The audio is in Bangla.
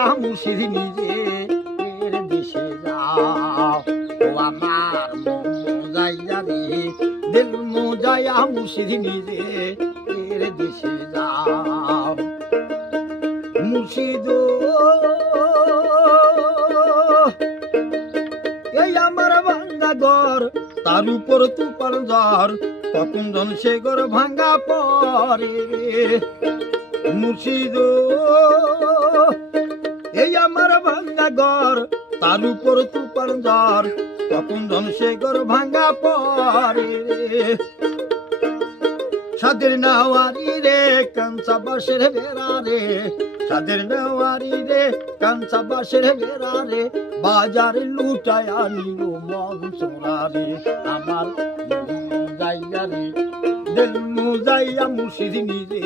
মুজাইয়া মুর্শিদ নিজে এর দেশে যাও ও আমার মুজাইয়া রে দিল মুজাইয়া মুর্শিদ নিজে এর দেশে যাও মুর্শিদ এই আমার ভাঙ্গা ঘর তার উপর তুফান ঝড় তখন জন সে ঘর ভাঙ্গা পরে মুর্শিদ এই আমার ভাঙ্গা ঘর তার উপর তুফান ঝড় তখন জন সে ঘর ভাঙ্গা পরে সাদের নাওয়ারি রে কাঞ্চা বাঁশের বেড়া রে সাদের নাওয়ারি রে কাঞ্চা বাঁশের বেড়া রে বাজারে লুটায় আনিও মন চোরা রে আমার মুজাইয়া রে দিল মুজাইয়া মুর্শিদ নিজে